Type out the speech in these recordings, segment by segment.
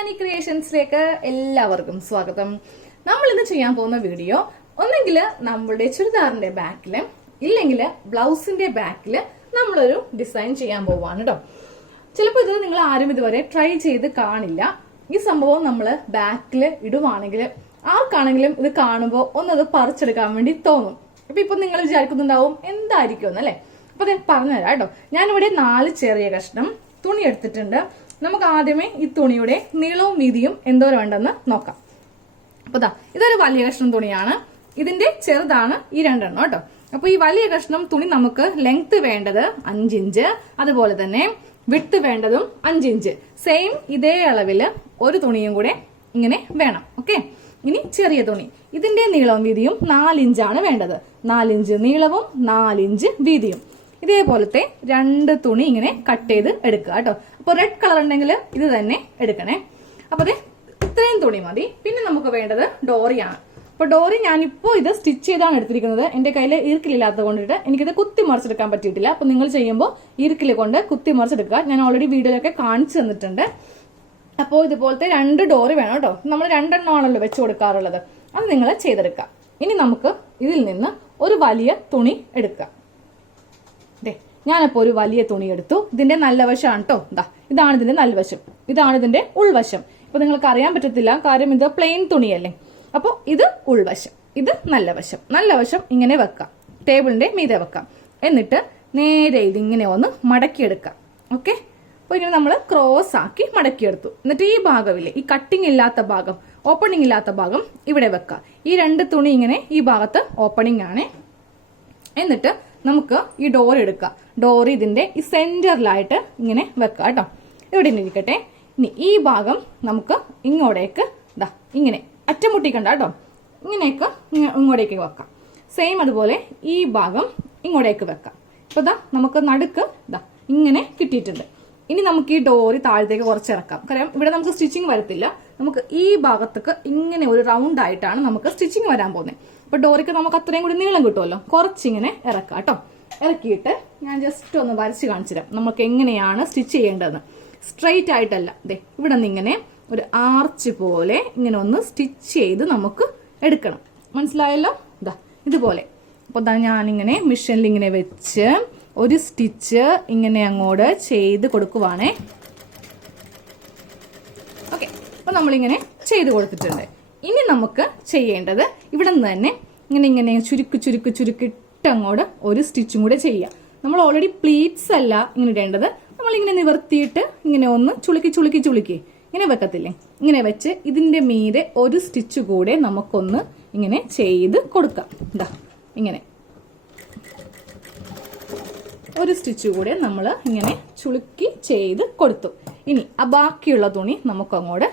കല്യാണി ക്രിയേഷൻസിലേക്ക് എല്ലാവർക്കും സ്വാഗതം. നമ്മൾ ഇന്ന് ചെയ്യാൻ പോകുന്ന വീഡിയോ ഒന്നെങ്കിൽ നമ്മളുടെ ചുരിദാറിന്റെ ബാക്കില് ഇല്ലെങ്കിൽ ബ്ലൗസിന്റെ ബാക്കില് നമ്മളൊരു ഡിസൈൻ ചെയ്യാൻ പോവാണ് കേട്ടോ. ചിലപ്പോൾ ഇത് നിങ്ങൾ ആരും ഇതുവരെ ട്രൈ ചെയ്ത് കാണില്ല. ഈ സംഭവം നമ്മൾ ബാക്കിൽ ഇടുവാണെങ്കിൽ ആർക്കാണെങ്കിലും ഇത് കാണുമ്പോൾ ഒന്നത് പറിച്ചെടുക്കാൻ വേണ്ടി തോന്നും. ഇപ്പൊ നിങ്ങൾ വിചാരിക്കുന്നുണ്ടാവും എന്തായിരിക്കും അല്ലേ. അപ്പൊ ഞാൻ പറഞ്ഞുതരാം കേട്ടോ. ഞാനിവിടെ 4 ചെറിയ കഷ്ണം തുണി എടുത്തിട്ടുണ്ട്. നമുക്ക് ആദ്യമേ ഈ തുണിയുടെ നീളവും വീതിയും എന്തോരം ഉണ്ടെന്ന് നോക്കാം. അപ്പൊ ഇതൊരു വലിയ കഷ്ണം തുണിയാണ്. ഇതിന്റെ ചെറുതാണ് ഈ 2 എണ്ണം കേട്ടോ. അപ്പൊ ഈ വലിയ കഷ്ണം തുണി നമുക്ക് ലെങ്ത് വേണ്ടത് 5 ഇഞ്ച്, അതുപോലെ തന്നെ വിഡ്ത്ത് വേണ്ടതും 5 ഇഞ്ച്. സെയിം ഇതേ അളവില് ഒരു തുണിയും കൂടെ ഇങ്ങനെ വേണം. ഓക്കെ, ഇനി ചെറിയ തുണി ഇതിന്റെ നീളവും വീതിയും 4 ഇഞ്ചാണ് വേണ്ടത്. 4 ഇഞ്ച് നീളവും 4 ഇഞ്ച് വീതിയും. ഇതേപോലത്തെ 2 തുണി ഇങ്ങനെ കട്ട് ചെയ്ത് എടുക്കുക കേട്ടോ. അപ്പൊ റെഡ് കളർ ഉണ്ടെങ്കിൽ ഇത് തന്നെ എടുക്കണേ. അപ്പൊ ഇത്രയും തുണി മതി. പിന്നെ നമുക്ക് വേണ്ടത് ഡോറിയാണ്. അപ്പൊ ഡോറി ഞാനിപ്പോ ഇത് സ്റ്റിച്ച് ചെയ്താണ് എടുത്തിരിക്കുന്നത്. എന്റെ കയ്യിൽ ഈർക്കിലില്ലാത്തത് കൊണ്ടിട്ട് എനിക്കിത് കുത്തി മറിച്ചെടുക്കാൻ പറ്റിയിട്ടില്ല. അപ്പൊ നിങ്ങൾ ചെയ്യുമ്പോൾ ഈർക്കിൽ കൊണ്ട് കുത്തി മറിച്ചെടുക്കുക. ഞാൻ ഓൾറെഡി വീഡിയോയിലൊക്കെ കാണിച്ചു തന്നിട്ടുണ്ട്. അപ്പോൾ ഇതുപോലത്തെ 2 ഡോറി വേണം കേട്ടോ. നമ്മൾ 2 എണ്ണമാണല്ലോ വെച്ച് കൊടുക്കാറുള്ളത്. അത് നിങ്ങൾ ചെയ്തെടുക്കുക. ഇനി നമുക്ക് ഇതിൽ നിന്ന് ഒരു വലിയ തുണി എടുക്കുക. ഞാനിപ്പോ ഒരു വലിയ തുണി എടുത്തു. ഇതിന്റെ നല്ല വശമാണ് കേട്ടോ. ഇതാണ് ഇതിന്റെ നല്ല വശം, ഇതാണ് ഇതിന്റെ ഉൾവശം. ഇപ്പൊ നിങ്ങൾക്ക് അറിയാൻ പറ്റത്തില്ല, കാര്യം ഇത് പ്ലെയിൻ തുണിയല്ലേ. അപ്പൊ ഇത് ഉൾവശം, ഇത് നല്ല വശം. നല്ല വശം ഇങ്ങനെ വെക്കാം, ടേബിളിന്റെ മീതെ വെക്കാം. എന്നിട്ട് നേരെ ഇതിങ്ങനെ ഒന്ന് മടക്കിയെടുക്കാം. ഓക്കെ, അപ്പൊ ഇങ്ങനെ നമ്മൾ ക്രോസ് ആക്കി മടക്കിയെടുത്തു. എന്നിട്ട് ഈ ഭാഗമില്ലേ, ഈ കട്ടിങ് ഇല്ലാത്ത ഭാഗം, ഓപ്പണിംഗ് ഇല്ലാത്ത ഭാഗം ഇവിടെ വെക്കാം. ഈ 2 തുണി ഇങ്ങനെ ഈ ഭാഗത്ത് ഓപ്പണിംഗ് ആണ്. എന്നിട്ട് നമുക്ക് ഈ ഡോർ എടുക്കാം. ഡോർ ഇതിന്റെ ഈ സെന്ററിലായിട്ട് ഇങ്ങനെ വെക്കാം കേട്ടോ. ഇവിടെ ഇരിക്കട്ടെ. ഇനി ഈ ഭാഗം നമുക്ക് ഇങ്ങോട്ടേക്ക് ഇങ്ങനെ അറ്റമുട്ടിക്കണ്ട കേട്ടോ. ഇങ്ങനെയൊക്കെ ഇങ്ങോട്ടേക്ക് വെക്കാം. സെയിം അതുപോലെ ഈ ഭാഗം ഇങ്ങോട്ടേക്ക് വെക്കാം. ഇപ്പൊ നമുക്ക് നടുക്ക് ഇങ്ങനെ കിട്ടിയിട്ടുണ്ട്. ഇനി നമുക്ക് ഈ ഡോറി താഴത്തേക്ക് കുറച്ചിറക്കാം. കാരണം ഇവിടെ നമുക്ക് സ്റ്റിച്ചിങ് വരത്തില്ല. നമുക്ക് ഈ ഭാഗത്തേക്ക് ഇങ്ങനെ ഒരു റൗണ്ട് ആയിട്ടാണ് നമുക്ക് സ്റ്റിച്ചിങ് വരാൻ പോകുന്നത്. അപ്പൊ ഡോറിക്ക് നമുക്ക് അത്രയും കൂടി നീളം കിട്ടുമല്ലോ. കുറച്ചിങ്ങനെ ഇറക്കാം കേട്ടോ. ഇറക്കിയിട്ട് ഞാൻ ജസ്റ്റ് ഒന്ന് വരച്ച് കാണിച്ചു തരാം നമുക്ക് എങ്ങനെയാണ് സ്റ്റിച്ച് ചെയ്യേണ്ടതെന്ന്. സ്ട്രെയിറ്റ് ആയിട്ടല്ല, ഇവിടെ നിന്ന് ഇങ്ങനെ ഒരു ആർച്ച് പോലെ ഇങ്ങനെ ഒന്ന് സ്റ്റിച്ച് ചെയ്ത് നമുക്ക് എടുക്കണം. മനസ്സിലായല്ലോ? ഇതുപോലെ. അപ്പൊ ഞാനിങ്ങനെ മെഷീനിൽ ഇങ്ങനെ വെച്ച് ഒരു സ്റ്റിച്ച് ഇങ്ങനെ അങ്ങോട്ട് ചെയ്ത് കൊടുക്കുവാണേ. ഓക്കെ, അപ്പൊ നമ്മളിങ്ങനെ ചെയ്ത് കൊടുത്തിട്ടുണ്ട്. ഇനി നമുക്ക് ചെയ്യേണ്ടത് ഇവിടെ നിന്ന് തന്നെ ഇങ്ങനെ ചുരുക്കിട്ട് അങ്ങോട്ട് ഒരു സ്റ്റിച്ചും കൂടെ ചെയ്യാം. നമ്മൾ ഓൾറെഡി പ്ലീറ്റ്സ് അല്ല ഇങ്ങനെ ഇടേണ്ടത്. നമ്മളിങ്ങനെ നിവർത്തിയിട്ട് ഇങ്ങനെ ഒന്ന് ചുളുക്കി ഇങ്ങനെ വെക്കത്തില്ലേ, ഇങ്ങനെ വെച്ച് ഇതിന്റെ മീതെ ഒരു സ്റ്റിച്ച് കൂടെ നമുക്കൊന്ന് ഇങ്ങനെ ചെയ്ത് കൊടുക്കാം. ഇങ്ങനെ ഒരു സ്റ്റിച്ച് കൂടെ നമ്മൾ ഇങ്ങനെ ചുളുക്കി ചെയ്ത് കൊടുത്തു. ഇനി ആ ബാക്കിയുള്ള തുണി നമുക്ക് അങ്ങോട്ട്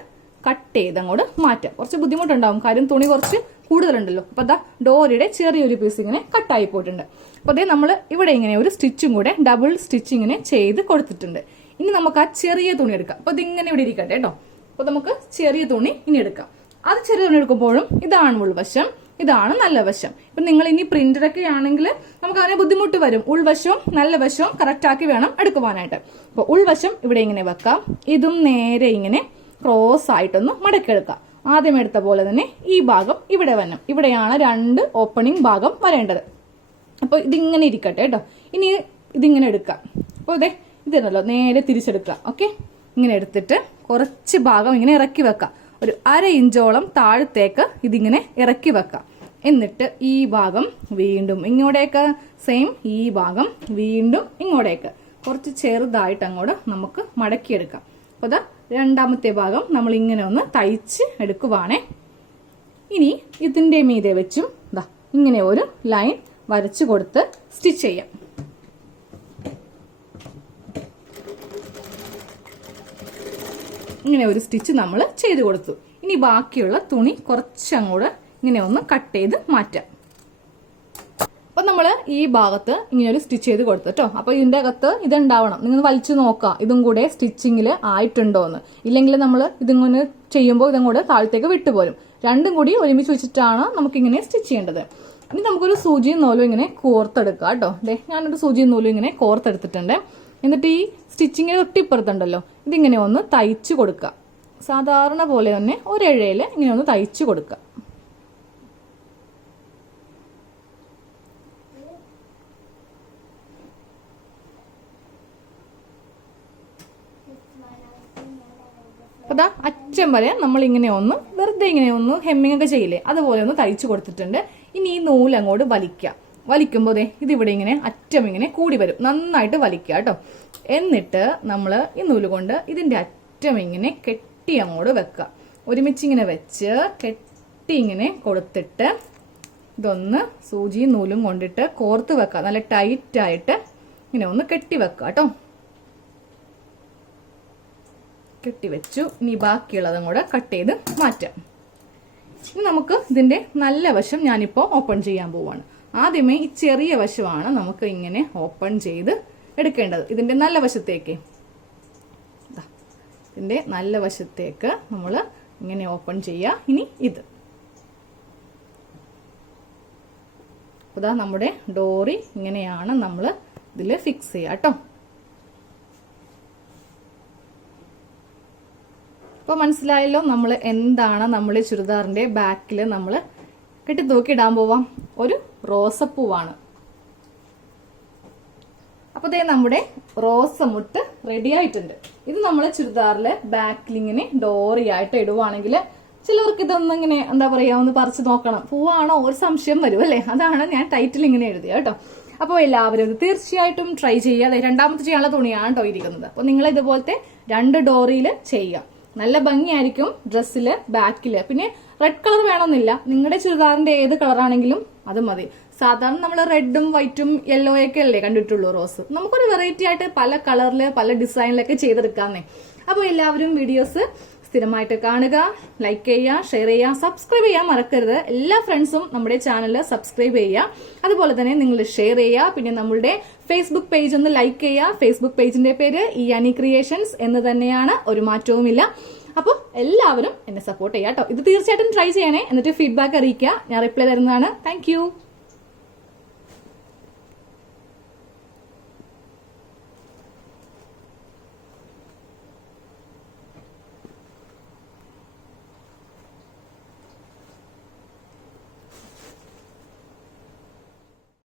കട്ട് ചെയ്ത് അങ്ങോട്ട് മാറ്റാം. കുറച്ച് ബുദ്ധിമുട്ടുണ്ടാവും, കാര്യം തുണി കുറച്ച് കൂടുതലുണ്ടല്ലോ. അപ്പൊ ഡോറിയുടെ ചെറിയൊരു പീസ് ഇങ്ങനെ കട്ടായി പോയിട്ടുണ്ട്. അപ്പൊ നമ്മൾ ഇവിടെ ഇങ്ങനെ ഒരു സ്റ്റിച്ചും കൂടെ ഡബിൾ സ്റ്റിച്ച് ഇങ്ങനെ ചെയ്ത് കൊടുത്തിട്ടുണ്ട്. ഇനി നമുക്ക് ആ ചെറിയ തുണി എടുക്കാം. അപ്പൊ ഇതിങ്ങനെ ഇവിടെ ഇരിക്കട്ടെ കേട്ടോ. അപ്പൊ നമുക്ക് ചെറിയ തുണി ഇനി എടുക്കാം. അത് ചെറിയ തുണി എടുക്കുമ്പോഴും ഇതാണ് ഉൾവശം, ഇതാണ് നല്ല വശം. ഇപ്പൊ നിങ്ങൾ ഇനി പ്രിന്ററൊക്കെ ആണെങ്കിൽ നമുക്ക് അതിനെ ബുദ്ധിമുട്ട് വരും. ഉൾവശവും നല്ല വശവും കറക്റ്റ് ആക്കി വേണം എടുക്കുവാനായിട്ട്. അപ്പൊ ഉൾവശം ഇവിടെ ഇങ്ങനെ വെക്കാം. ഇതും നേരെ ഇങ്ങനെ ക്രോസ് ആയിട്ടൊന്ന് മടക്കിയെടുക്കാം. ആദ്യം എടുത്ത പോലെ തന്നെ ഈ ഭാഗം ഇവിടെ വരണം. ഇവിടെയാണ് 2 ഓപ്പണിംഗ് ഭാഗം വരേണ്ടത്. അപ്പൊ ഇതിങ്ങനെ ഇരിക്കട്ടെ കേട്ടോ. ഇനി ഇതിങ്ങനെ എടുക്കാം. അപ്പൊ ഇതല്ലോ നേരെ തിരിച്ചെടുക്കാം. ഓക്കെ, ഇങ്ങനെ എടുത്തിട്ട് കുറച്ച് ഭാഗം ഇങ്ങനെ ഇറക്കി വെക്കാം. ഒരു 1/2 ഇഞ്ചോളം താഴത്തേക്ക് ഇതിങ്ങനെ ഇറക്കി വെക്കാം. എന്നിട്ട് ഈ ഭാഗം വീണ്ടും ഇങ്ങോട്ടേക്ക്, സെയിം ഈ ഭാഗം വീണ്ടും ഇങ്ങോട്ടേക്ക് കുറച്ച് ചെറുതായിട്ട് അങ്ങോട്ട് നമുക്ക് മടക്കിയെടുക്കാം. അപ്പൊ രണ്ടാമത്തെ ഭാഗം നമ്മൾ ഇങ്ങനെ ഒന്ന് തയ്ച്ച് എടുക്കുവാണേ. ഇനി ഇതിന്റെ മീതെ വെച്ചും ഇങ്ങനെ ഒരു ലൈൻ വരച്ചു കൊടുത്ത് സ്റ്റിച്ച് ചെയ്യാം. ഇങ്ങനെ ഒരു സ്റ്റിച്ച് നമ്മൾ ചെയ്ത് കൊടുത്തു. ഇനി ബാക്കിയുള്ള തുണി കുറച്ചങ്ങോട്ട് ഇങ്ങനെ ഒന്ന് കട്ട് ചെയ്ത് മാറ്റാം. അപ്പൊ നമ്മള് ഈ ഭാഗത്ത് ഇങ്ങനെ ഒരു സ്റ്റിച്ച് ചെയ്ത് കൊടുത്തു കേട്ടോ. അപ്പൊ ഇതിന്റെ അകത്ത് ഇതുണ്ടാവണം. നിങ്ങൾ വലിച്ചു നോക്കാം ഇതും കൂടെ സ്റ്റിച്ചിങ്ങിൽ ആയിട്ടുണ്ടോ എന്ന്. ഇല്ലെങ്കിൽ നമ്മൾ ഇതിങ്ങനെ ചെയ്യുമ്പോൾ ഇതും കൂടെ താഴത്തേക്ക് വിട്ടുപോരും. 2ഉം കൂടി ഒരുമിച്ച് വെച്ചിട്ടാണ് നമുക്കിങ്ങനെ സ്റ്റിച്ച് ചെയ്യേണ്ടത്. ഇനി നമുക്കൊരു സൂചിയും നൂലും ഇങ്ങനെ കോർത്തെടുക്കാം കേട്ടോ. ഞാനൊരു സൂചിയും നൂലും ഇങ്ങനെ കോർത്തെടുത്തിട്ടുണ്ട്. എന്നിട്ട് ഈ സ്റ്റിച്ചിങ്ങിന് തൊട്ടിപ്പുറത്തുണ്ടല്ലോ, ഇതിങ്ങനെ ഒന്ന് തയ്ച്ചു കൊടുക്കുക. സാധാരണ പോലെ തന്നെ ഒരെഴയിൽ ഇങ്ങനെ ഒന്ന് തയ്ച്ചു കൊടുക്കുക. അതാ അറ്റം വരെ നമ്മൾ ഇങ്ങനെ ഒന്ന് വെറുതെ ഇങ്ങനെ ഒന്ന് ഹെമ്മിങ് ഒക്കെ ചെയ്യില്ലേ, അതുപോലെ ഒന്ന് തയ്ച്ചു കൊടുത്തിട്ടുണ്ട്. ഇനി ഈ നൂല് അങ്ങോട്ട് വലിക്കുക. വലിക്കുമ്പോൾ ഇതിവിടെ ഇങ്ങനെ അറ്റം ഇങ്ങനെ കൂടി വരും. നന്നായിട്ട് വലിക്കുക കേട്ടോ. എന്നിട്ട് നമ്മൾ ഈ നൂല് കൊണ്ട് ഇതിന്റെ അറ്റം ഇങ്ങനെ കെട്ടി അങ്ങോട്ട് വെക്കുക. ഒരുമിച്ച് ഇങ്ങനെ വെച്ച് കെട്ടി ഇങ്ങനെ കൊടുത്തിട്ട് ഇതൊന്ന് സൂചിയും നൂലും കൊണ്ടിട്ട് കോർത്ത് വെക്കുക. നല്ല ടൈറ്റ് ആയിട്ട് ഇങ്ങനെ ഒന്ന് കെട്ടി വെക്കുക കേട്ടോ. കെട്ടിവെച്ചു. ഇനി ബാക്കിയുള്ളതും കൂടെ കട്ട് ചെയ്ത് മാറ്റാം. ഇനി നമുക്ക് ഇതിന്റെ നല്ല വശം ഞാനിപ്പോൾ ഓപ്പൺ ചെയ്യാൻ പോവാണ്. ആദ്യമേ ഈ ചെറിയ വശമാണ് നമുക്ക് ഇങ്ങനെ ഓപ്പൺ ചെയ്ത് എടുക്കേണ്ടത്. ഇതിന്റെ നല്ല വശത്തേക്ക് ഇതിന്റെ നല്ല വശത്തേക്ക് നമ്മൾ ഇങ്ങനെ ഓപ്പൺ ചെയ്യുക. ഇനി ഇത് അതാ നമ്മുടെ ഡോറി ഇങ്ങനെയാണ് നമ്മൾ ഇതിൽ ഫിക്സ് ചെയ്യുക കേട്ടോ. അപ്പോൾ മനസ്സിലായല്ലോ നമ്മൾ എന്താണ് നമ്മൾ ചുരിദാറിന്റെ ബാക്കിൽ നമ്മൾ കെട്ടി തൂക്കി ഇടാൻ പോവാം. ഒരു റോസപ്പൂവാണ്. അപ്പോൾ ദേ നമ്മുടെ റോസമുട്ട് റെഡി ആയിട്ടുണ്ട്. ഇത് നമ്മൾ ചുരിദാറിൽ ബാക്കിൽ ഇങ്ങനെ ഡോറി ആയിട്ട് ഇടുവാണെങ്കിൽ ചിലർക്ക് ഇതൊന്നും ഇങ്ങനെ എന്താ പറയാ ഒന്ന് പറിച്ച് നോക്കണം, പൂവാണോ ഒരു സംശയം വരും അല്ലേ. അതാണ് ഞാൻ ടൈറ്റിൽ ഇങ്ങനെ എഴുതിയ കേട്ടോ. അപ്പോൾ എല്ലാവരും ഇത് തീർച്ചയായിട്ടും ട്രൈ ചെയ്യുക. അതെ, രണ്ടാമത്തെ ചെയ്യാനുള്ള തുണിയാണ് കേട്ടോ ഇരിക്കുന്നത്. അപ്പോൾ നിങ്ങൾ ഇതുപോലത്തെ 2 ഡോറിയിൽ ചെയ്യാം. നല്ല ഭംഗിയായിരിക്കും ഡ്രസ്സില് ബാക്കില്. പിന്നെ റെഡ് കളർ വേണമെന്നില്ല, നിങ്ങളുടെ ചുരിദാറിന്റെ ഏത് കളറാണെങ്കിലും അത് മതി. സാധാരണ നമ്മൾ റെഡും വൈറ്റും യെല്ലോ ഒക്കെ അല്ലേ കണ്ടിട്ടുള്ളൂ റോസ്. നമുക്കൊരു വെറൈറ്റി ആയിട്ട് പല കളറില് പല ഡിസൈനിലൊക്കെ ചെയ്തെടുക്കാന്നേ. അപ്പോൾ എല്ലാവരും വീഡിയോസ് സ്ഥിരമായിട്ട് കാണുക, ലൈക്ക് ചെയ്യുക, ഷെയർ ചെയ്യുക, സബ്സ്ക്രൈബ് ചെയ്യാൻ മറക്കരുത്. എല്ലാ ഫ്രണ്ട്സും നമ്മുടെ ചാനൽ സബ്സ്ക്രൈബ് ചെയ്യുക. അതുപോലെ തന്നെ നിങ്ങൾ ഷെയർ ചെയ്യുക. പിന്നെ നമ്മളുടെ ഫേസ്ബുക്ക് പേജ് ഒന്ന് ലൈക്ക് ചെയ്യുക. ഫേസ്ബുക്ക് പേജിന്റെ പേര് ഇയാനി ക്രിയേഷൻസ് എന്ന് തന്നെയാണ്, ഒരു മാറ്റവുമില്ല. അപ്പോൾ എല്ലാവരും എന്നെ സപ്പോർട്ട് ചെയ്യുക കേട്ടോ. ഇത് തീർച്ചയായിട്ടും ട്രൈ ചെയ്യണേ. എന്നിട്ട് ഫീഡ്ബാക്ക് അറിയിക്കുക. ഞാൻ റിപ്ലൈ തരുന്നതാണ്. താങ്ക്